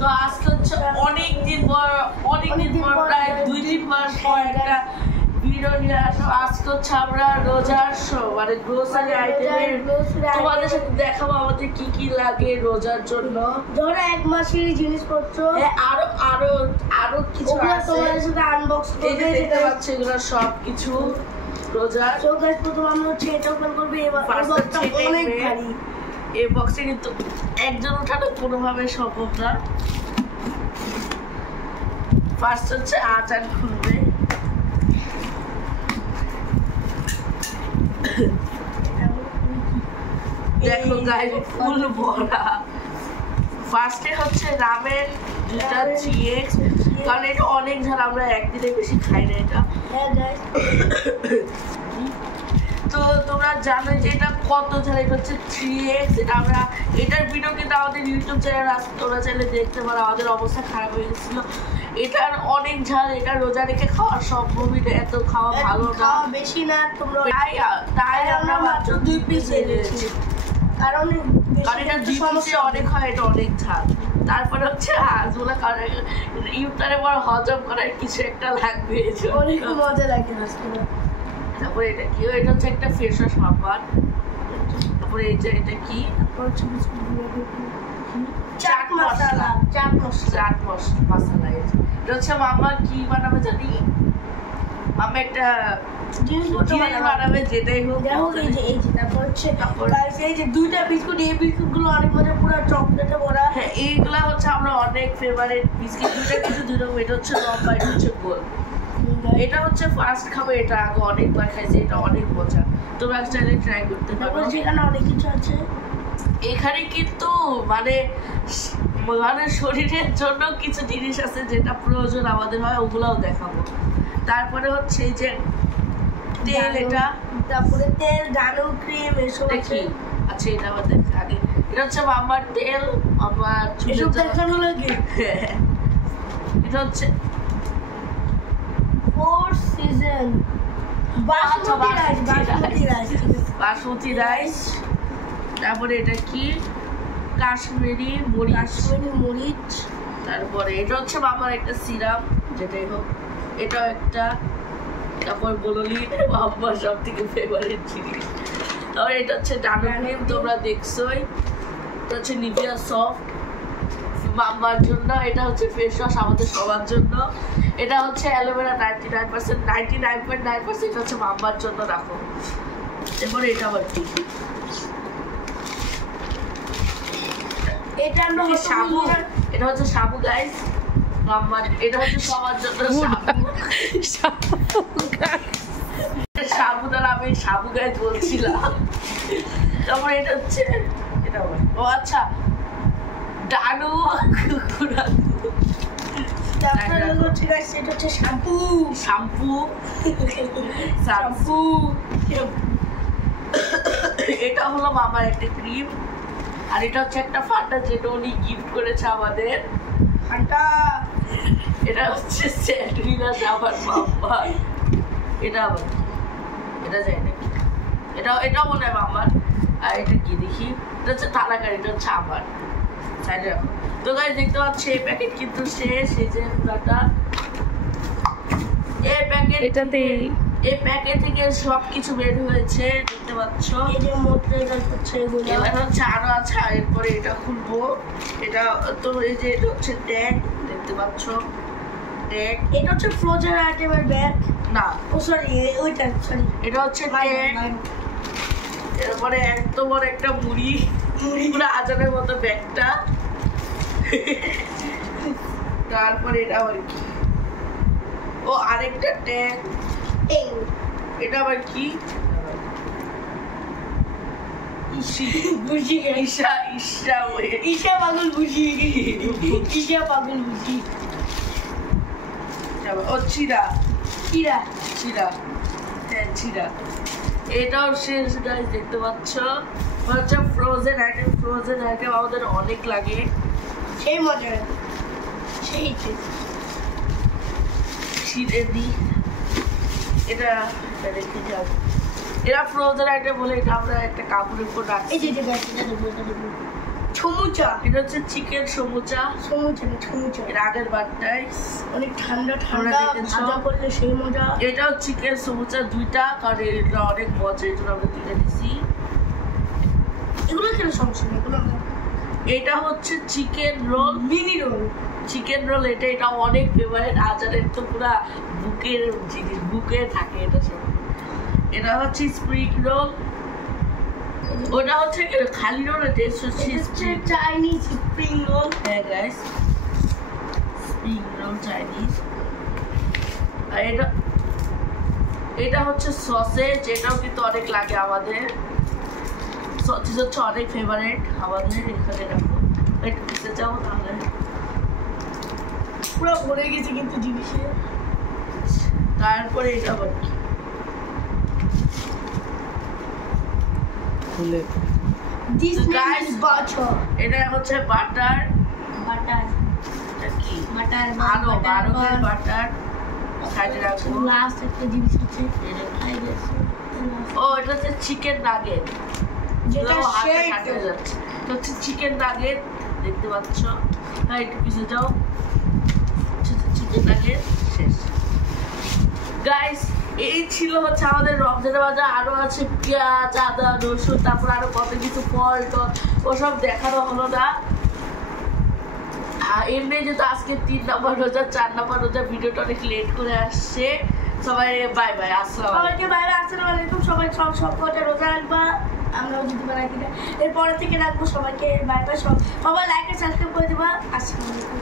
তো আজকে হচ্ছে অনেকদিন পর প্রায় 2-3 মাস পর একটা ভিডিও নিয়ে আসো। আজকে হচ্ছে আমরা রোজার মানে গ্রোসারি আইটেমের তোমাদের সাথে দেখাবো আমাদের কি কি লাগে রোজার জন্য। ধরো 1 মাসের জিনিসপত্র, আরো কিছু আছে তোমাদের সাথে আনবক্স করে দেখতে পাচ্ছ। এগুলো সব কিছু রোজার। তো গাইস প্রথমে আমরা হচ্ছে এটা ওপেন করব। এই বক্সটা অনেক ভারী। এই বক্সে কিন্তু একজন উঠানো কোনোভাবে সম্ভব না। ফার্স্ট হচ্ছে আচার খুলবে। দেখো গাইস ফুল ভরা। ফার্স্টে হচ্ছে রামেন 2টা 3x, কারণ এটা অনেক ঝাল, আমরা একদিনে বেশি খাই না এটা। হ্যাঁ গাইস, তো তোমরা জানো যে এটা কত ঝাল। এটা হচ্ছে 3x। এটা আমরা এটার ভিডিও কিন্তু আমাদের ইউটিউব চ্যানেল আছে, তোমরা চাইলে দেখতে পারো। আমাদের অবস্থা খারাপ হয়ে গেছিল। এটার অনেক ঝাল, এটা রোজা রেখে খাওয়া সম্ভবই না, এত খাওয়া ভালো না, বেশি না। তোমরা তাই আমরা মাত্র 2 পিস এনেছি, কারণ এটা 2 পিসে অনেক হয়, এটা অনেক ঝাল। তারপরে হচ্ছে আজগুলা কারণ ইফতারে পর হজম করার কিছু একটা লাগবে, অনেক মজা লাগে। তারপরে এটা কি, এটা হচ্ছে একটা ফেস ওয়াশ মাপার। তারপরে এটা কি, চাট মশলা। এটা হচ্ছে মামা কি বানাবে জানি, মামা একটা জিনিস বানাবে, যেটাই হোক। এই যে তারপর হচ্ছে এই যে 2টা বিস্কুট, এই বিস্কুটগুলো অনেক মজা, পুরো চকলেটে ভরা। হ্যাঁ, এইগুলা হচ্ছে আমরা অনেক ফেভারিট বিস্কিট। 2টা কিন্তু 2 রকম। এটা হচ্ছে লম্বা, এটা হচ্ছে গোল। এটা হচ্ছে ফার্স্ট খাবো, এটা আগে অনেকবার খাইছি, এটা অনেক মজা। তোমরা চাইলে ট্রাই করতে পারো। এখানে অনেক কিছু আছে। এখানে কিন্তু মানে শরীরের জন্য কিছু জিনিস আছে যেটা প্রয়োজন আমাদের হয়, ওগুলাও দেখাবো। তারপরে হচ্ছে এই যে তেল, এটা তারপরে তেল, ডানো ক্রিম, এসব দেখি। আচ্ছা, এটা আবার দেখ আগে। এটা হচ্ছে মামার তেল, আমার এসব দেখানো লাগে। এটা হচ্ছে ফোর সিজন বাসমতি রাইস। তারপরে এটা কি, কাশ্মীরি মরিচ। তারপরে এটা হচ্ছে মামার একটা সিরাপ, যেটাই হোক, এটাও একটা। তারপর বললি মামার সব থেকে ফেভারিট জিনিস। তারপরে এটা হচ্ছে ডানো ক্রিম, তোমরা দেখছোই। এটা হচ্ছে নিভিয়া সফট মামার জন্য। এটা হচ্ছে ফেস ওয়াশ আমাদের সবার জন্য। এটা হচ্ছে অ্যালোভেরা 99.9%। এটা হচ্ছে মামার জন্য রাখো। এরপরে এটা আবার কি, এটা আমরা সাবু। এটা হচ্ছে সাবু গাইস মাম্মার। এটা হচ্ছে সবার জন্য সাবু দ্বারা আমি সাবু গাইস বলছিলাম। তারপর এটা হচ্ছে এটা, ও আচ্ছা, ডানু শ্যাম্পু। এটা হলো মামার একটা ক্রিম। আর এটা হচ্ছে একটা ফান্ডা, যেটা উনি গিফট করেছে আমাদের। এটা হচ্ছে স্যান্ডউইচ আমার মামার। এটা আবার এটা যায় নাকি, এটাও মনে হয় মামার। আর এটা কি দেখি, এটা হচ্ছে তালাকার, এটা হচ্ছে আমার সাইডে রাখো। তো গাইস দেখতে পাচ্ছি এই প্যাকেট কিন্তু শেষ। এই যে পুরাটা এই প্যাকেট, এই প্যাকেট থেকে সবকিছু বের হয়েছে, দেখতে পাচ্ছ। এবার হচ্ছে আরো আছে। এরপরে এটা খুলবো। এটা তো এই যে এটা হচ্ছে ট্যাগ, দেখতে পাচ্ছ ট্যাগ। এটা হচ্ছে ফ্রোজেন আইটেমের ব্যাগ না, ও সরি ওইটা, সরি এটা হচ্ছে ট্যাগ। এরপরে এত বড় একটা মুড়ি, পুরো আজানের মতো ব্যাগটা। তারপরে এটা আবার কি, ও আরেকটা ট্যাগ। এটা আবার কি, পাগল বুঝি। ও চিরা। এটাও শেষ গাইস, দেখতে পাচ্ছ। হচ্ছে ফ্রোজেন আইটেম আমাদের অনেক লাগে, সেই মজা, সেই ছিঁড়ে দিই। এটা রেখে যাও। এরা ফ্রোজেন আইটেম বলে, এটা আমরা একটা কাপড়ের উপর রাখছি। সমুচা। এটা হচ্ছে চিকেন সমুচা। সমুচা না সমুচা। এর আগের বারটায় অনেক ঠান্ডা ঠান্ডা ভাজা করলে সেই মজা। এটাও চিকেন সমুচা দুইটা, কারণ এটা অনেক মজা, এই জন্য আমরা দুইটা নিছি। এগুলো খেলে সমস্যা নেই, এগুলো এটা হচ্ছে chicken roll, mini roll. Chicken roll এটা অনেক ফেভারিট। আজারের তো পুরা বুকের জিনিস, বুকে থাকে এটা সব। এটা হচ্ছে স্প্রিং রোল। ওটা হচ্ছে খালি রোল, টেস্ট হচ্ছে চাইনিজ স্প্রিং রোল। হ্যাঁ গাইস, স্প্রিং রোল চাইনিজ। আর এটা হচ্ছে সসেজ, এটাও কিন্তু অনেক লাগে আমাদের। সসেজ হচ্ছে অনেক ফেভারিট আমাদের। এখানে রাখো, একটু পিছিয়ে যাও তাহলে। পুরো ভরে গেছে কিন্তু জিনিসে। তারপরে এটা আবার কি খুলে, This name is butter. এটা হচ্ছে বাটার। Butter. এটা কি Butter. আরবের বাটার। সাইডে রাখবো। লাস্ট একটা জিনিস আছে। ও এটা হচ্ছে চিকেন নাগেট, যেটা শেক যাচ্ছে। এটা হচ্ছে চিকেন নাগেট, দেখতে পাচ্ছ। হ্যাঁ, একটু পিছিয়ে যাও। চিকেন নাগেট শেষ। গাইস, এই ছিল হচ্ছে আমাদের রমজানের বাজার। আরো আছে পেঁয়াজ, আদা, রসুন, তারপর আরো কত কিছু ফল টল, ওসব দেখানো হলো না। এমনি যেহেতু আজকে 3 নম্বর রোজা, 4 নম্বর রোজা, ভিডিওটা অনেক লেট করে আসছে। সবাই বাই বাই, আসসালাম। সবাইকে বাই বাই, আসসালামু আলাইকুম। সবাই সব কটা রোজা রাখবা, আমরাও যদি রাখি না, এরপরে থেকে রাখবো। সবাইকে বাই বাই। সবাই লাইক আর সাবস্ক্রাইব করে দিবা। আসসালামু আলাইকুম।